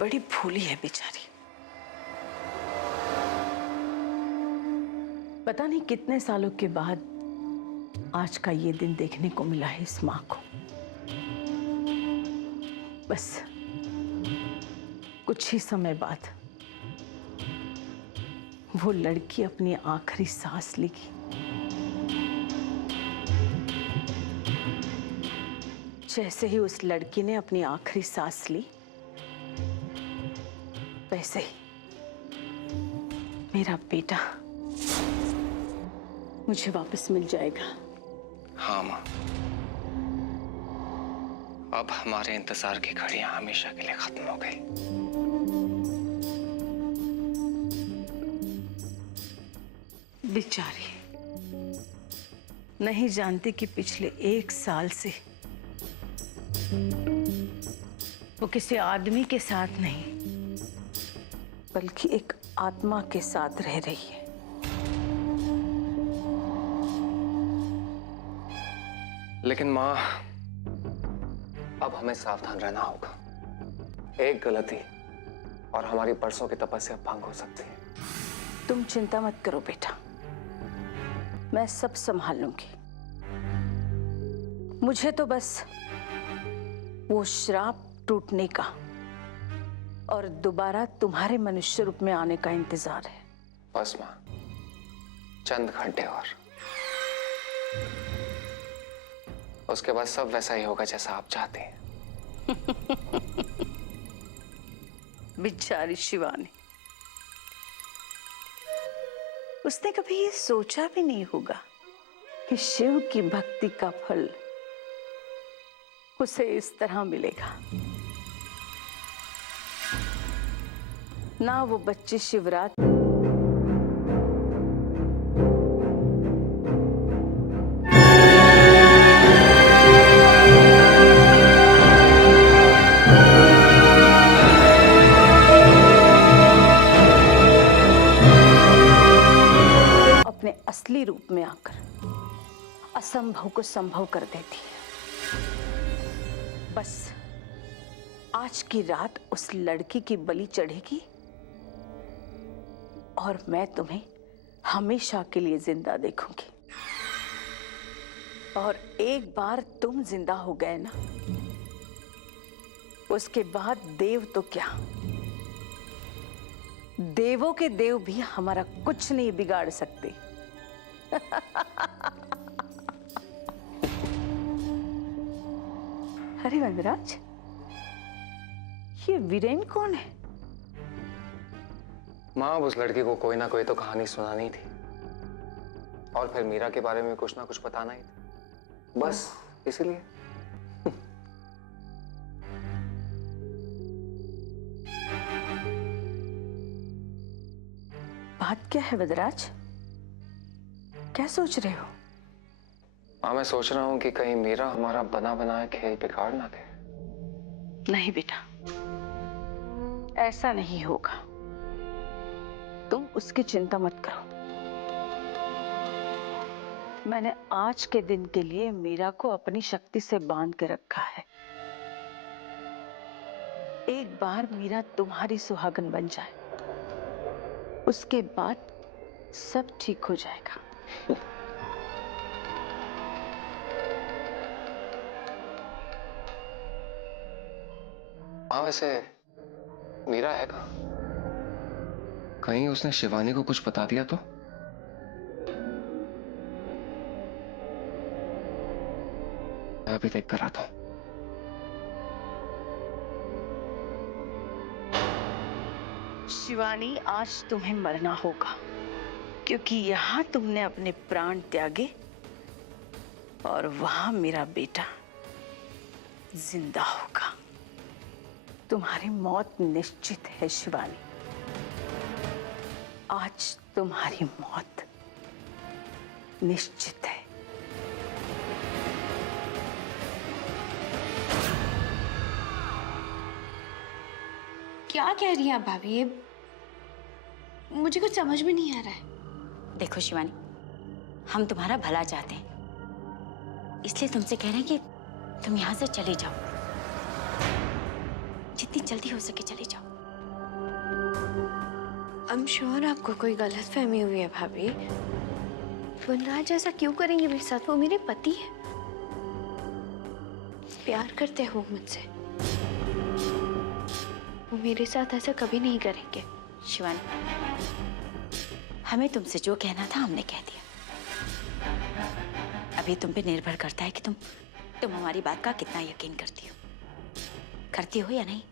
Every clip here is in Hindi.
बड़ी भोली है बेचारी। पता नहीं कितने सालों के बाद आज का ये दिन देखने को मिला है इस माँ को। बस कुछ ही समय बाद वो लड़की अपनी आखिरी सांस लेगी। जैसे ही उस लड़की ने अपनी आखिरी सांस ली, वैसे ही मेरा बेटा मुझे वापस मिल जाएगा। हाँ माँ, अब हमारे इंतजार की घड़ियां हमेशा के लिए खत्म हो गई। बेचारी नहीं जानती कि पिछले 1 साल से वो किसी आदमी के साथ नहीं बल्कि एक आत्मा के साथ रह रही है। लेकिन माँ, अब हमें सावधान रहना होगा। एक गलती और हमारी बरसों की तपस्या भंग हो सकती है। तुम चिंता मत करो बेटा, मैं सब संभाल लूंगी। मुझे तो बस वो श्राप टूटने का और दोबारा तुम्हारे मनुष्य रूप में आने का इंतजार है। बस माँ, चंद घंटे और, उसके बाद सब वैसा ही होगा जैसा आप चाहते हैं। बेचारी शिवानी, उसने कभी ये सोचा भी नहीं होगा कि शिव की भक्ति का फल उसे इस तरह मिलेगा। ना वो बच्ची शिवरात अपने असली रूप में आकर असंभव को संभव कर देती है। बस आज की रात उस लड़की की बलि चढ़ेगी और मैं तुम्हें हमेशा के लिए जिंदा देखूंगी। और एक बार तुम जिंदा हो गए ना, उसके बाद देव तो क्या, देवों के देव भी हमारा कुछ नहीं बिगाड़ सकते। अरे वनराज, ये वीरेन कौन है? माँ, उस लड़की को कोई ना कोई तो कहानी सुनानी थी और फिर मीरा के बारे में कुछ ना कुछ बताना ही था, बस इसीलिए। बात क्या है वनराज, क्या सोच रहे हो? हाँ, मैं सोच रहा हूँ कि कहीं मीरा हमारा बना बनाया खेल बिगाड़ ना दे। नहीं बेटा, ऐसा नहीं होगा। तुम उसकी चिंता मत करो। मैंने आज के दिन के लिए मीरा को अपनी शक्ति से बांध के रखा है। एक बार मीरा तुम्हारी सुहागन बन जाए, उसके बाद सब ठीक हो जाएगा। हाँ, वैसे मीरा है कहाँ? कहीं उसने शिवानी को कुछ बता दिया तो? मैं अभी देख कर आता हूँ। शिवानी, आज तुम्हें मरना होगा, क्योंकि यहां तुमने अपने प्राण त्यागे और वहां मेरा बेटा जिंदा होगा। तुम्हारी मौत निश्चित है शिवानी। आज तुम्हारी मौत निश्चित है। क्या कह रही हैं भाभी? ये मुझे कुछ समझ में नहीं आ रहा है। देखो शिवानी, हम तुम्हारा भला चाहते हैं, इसलिए तुमसे कह रहे हैं कि तुम यहाँ से चले जाओ, जितनी जल्दी हो सके चले जाओ। I'm sure आपको कोई गलत फहमी हुई है भाभी। वनराज ऐसा क्यों करेंगे मेरे साथ? वो मेरे पति है, प्यार करते हैं वो मुझसे। वो मेरे साथ ऐसा कभी नहीं करेंगे। शिवानी, हमें तुमसे जो कहना था हमने कह दिया। अभी तुम पे निर्भर करता है कि तुम हमारी बात का कितना यकीन करती हो। करती हो या नहीं?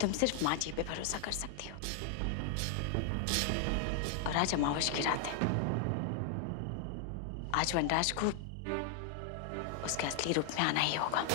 तुम सिर्फ माँ जी पे भरोसा कर सकती हो। और आज अमावस की रात है। आज वनराज को उसके असली रूप में आना ही होगा।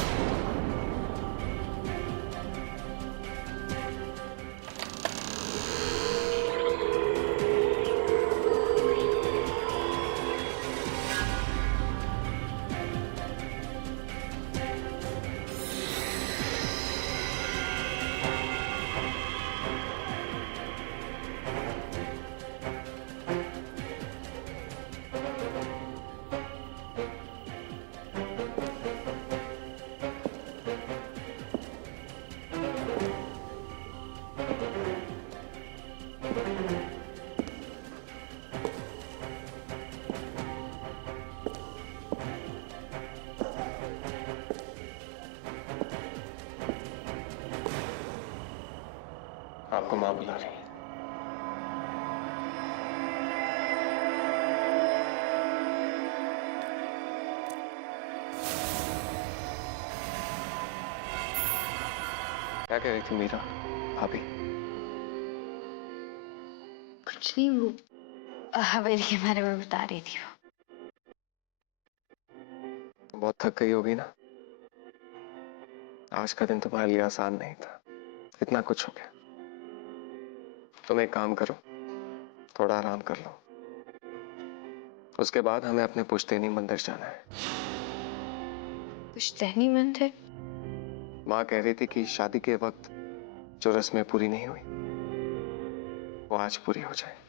आपको माँ बुला रही है। क्या कह रही थी मीरा भाभी? कुछ नहीं, वो हवेली के बारे में बता रही थी। वो बहुत थक गई होगी ना। आज का दिन तुम्हारे लिए आसान नहीं था। इतना कुछ हो गया। तुम एक काम करो, थोड़ा आराम कर लो। उसके बाद हमें अपने पुश्तैनी मंदिर जाना है। पुश्तैनी मंदिर? माँ कह रही थी कि शादी के वक्त जो रस्में पूरी नहीं हुई वो आज पूरी हो जाए।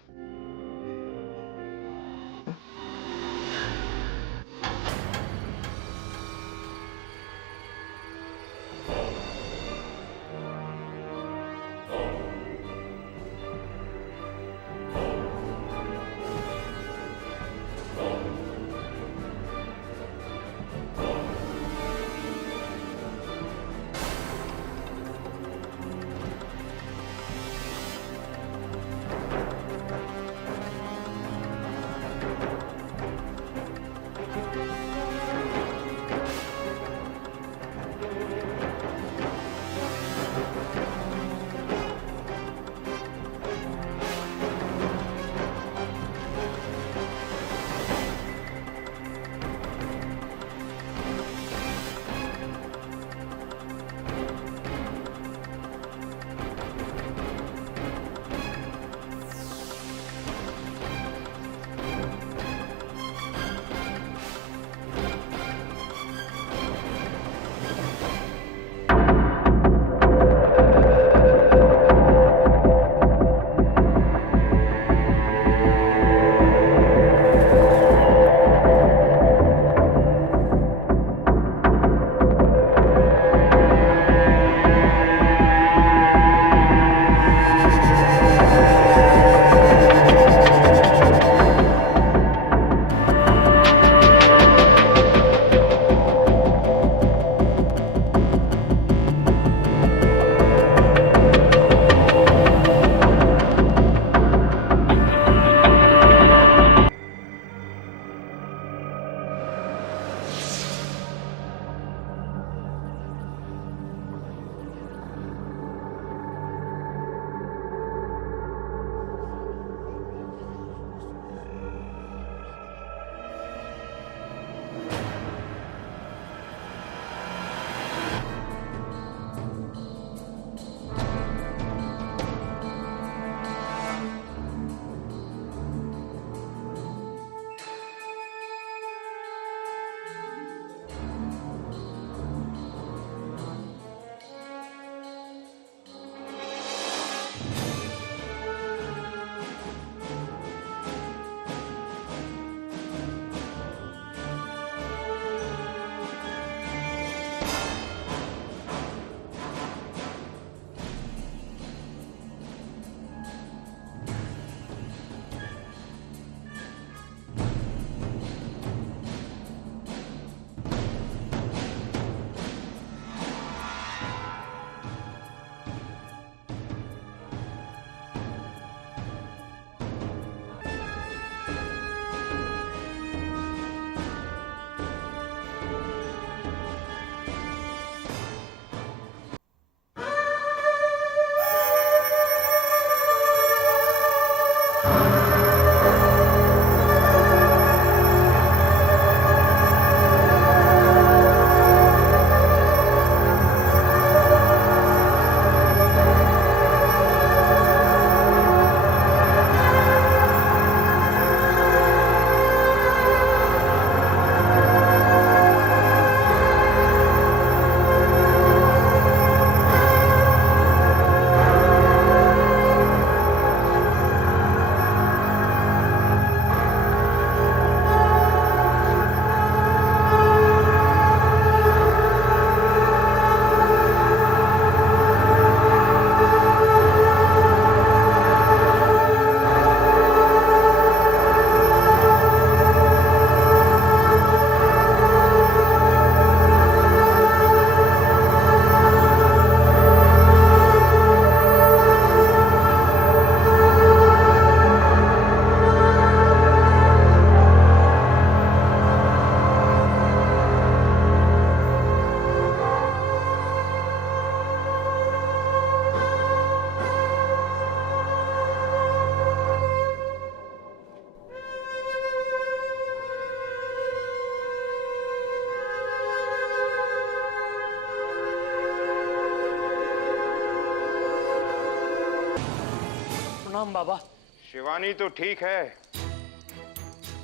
प्रणाम बाबा। शिवानी तो ठीक है।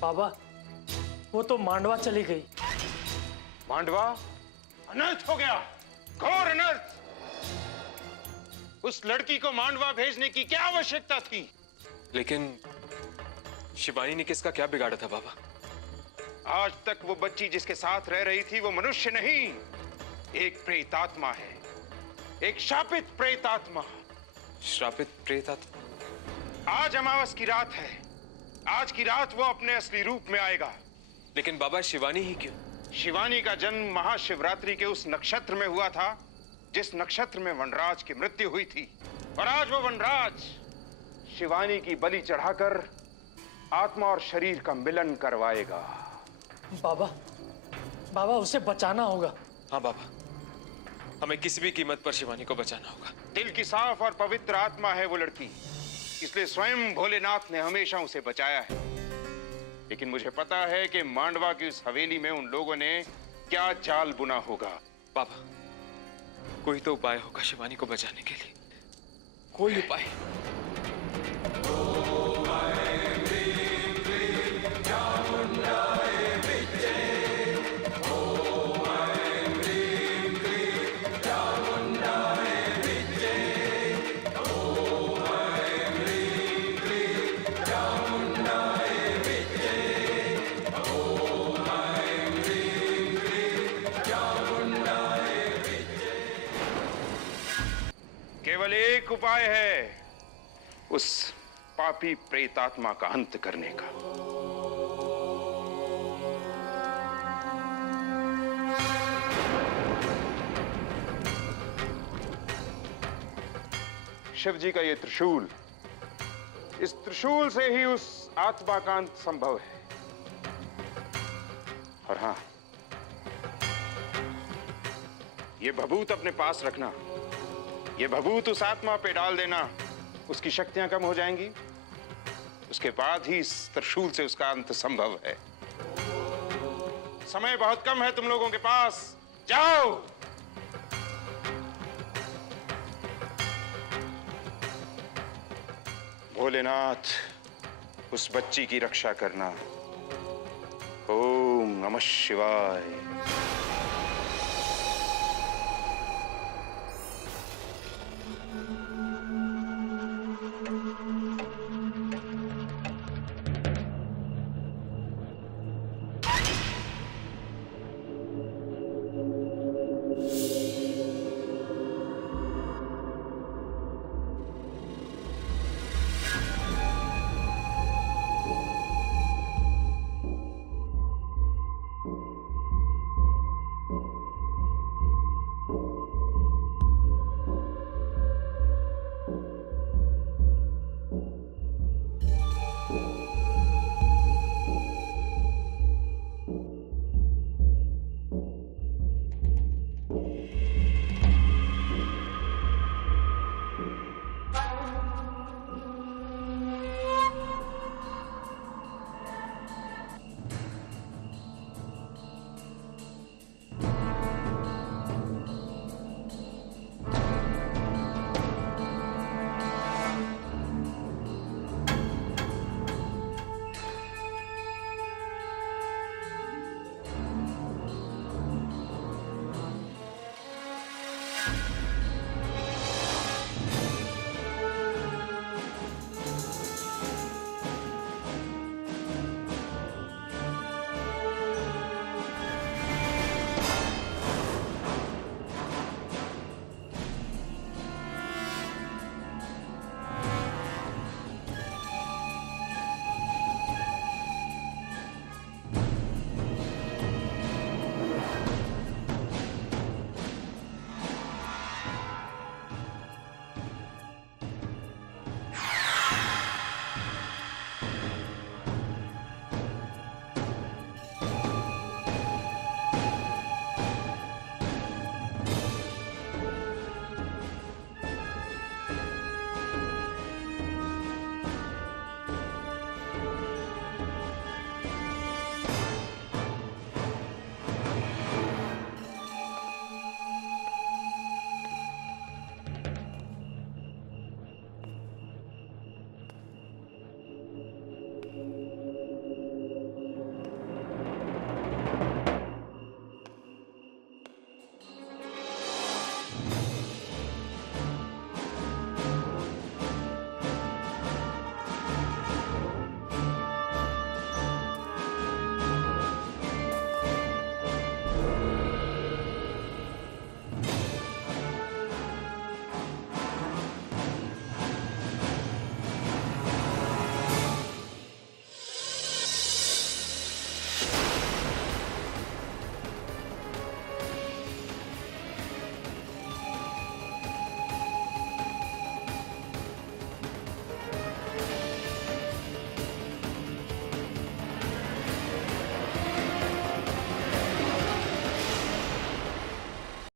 बाबा वो तो मांडवा चली गई। मांडवा? अनर्थ हो गया, घोर अनर्थ। उस लड़की को मांडवा भेजने की क्या आवश्यकता थी? लेकिन शिवानी ने किसका क्या बिगाड़ा था बाबा? आज तक वो बच्ची जिसके साथ रह रही थी वो मनुष्य नहीं, एक प्रेतात्मा है, एक शापित प्रेतात्मा। श्रापित प्रेतात्मा? आज अमावस की रात है, आज की रात वो अपने असली रूप में आएगा। लेकिन बाबा शिवानी ही क्यों? शिवानी का जन्म महाशिवरात्रि के उस नक्षत्र में हुआ था जिस नक्षत्र में वनराज की मृत्यु हुई थी, और आज वो वनराज शिवानी की बलि चढ़ाकर आत्मा और शरीर का मिलन करवाएगा। बाबा उसे बचाना होगा। हाँ बाबा, हमें किसी भी कीमत पर शिवानी को बचाना होगा। दिल की साफ और पवित्र आत्मा है वो लड़की, इसलिए स्वयं भोलेनाथ ने हमेशा उसे बचाया है। लेकिन मुझे पता है कि मांडवा की उस हवेली में उन लोगों ने क्या जाल बुना होगा। बाबा कोई तो उपाय होगा शिवानी को बचाने के लिए, कोई उपाय। केवल एक उपाय है उस पापी प्रेतात्मा का अंत करने का। शिव जी का ये त्रिशूल, इस त्रिशूल से ही उस आत्मा का अंत संभव है। और हां, ये भभूत अपने पास रखना। ये भभूत उस आत्मा पे डाल देना, उसकी शक्तियां कम हो जाएंगी। उसके बाद ही इस त्रिशूल से उसका अंत संभव है। समय बहुत कम है तुम लोगों के पास, जाओ। भोलेनाथ उस बच्ची की रक्षा करना। ओम नमः शिवाय।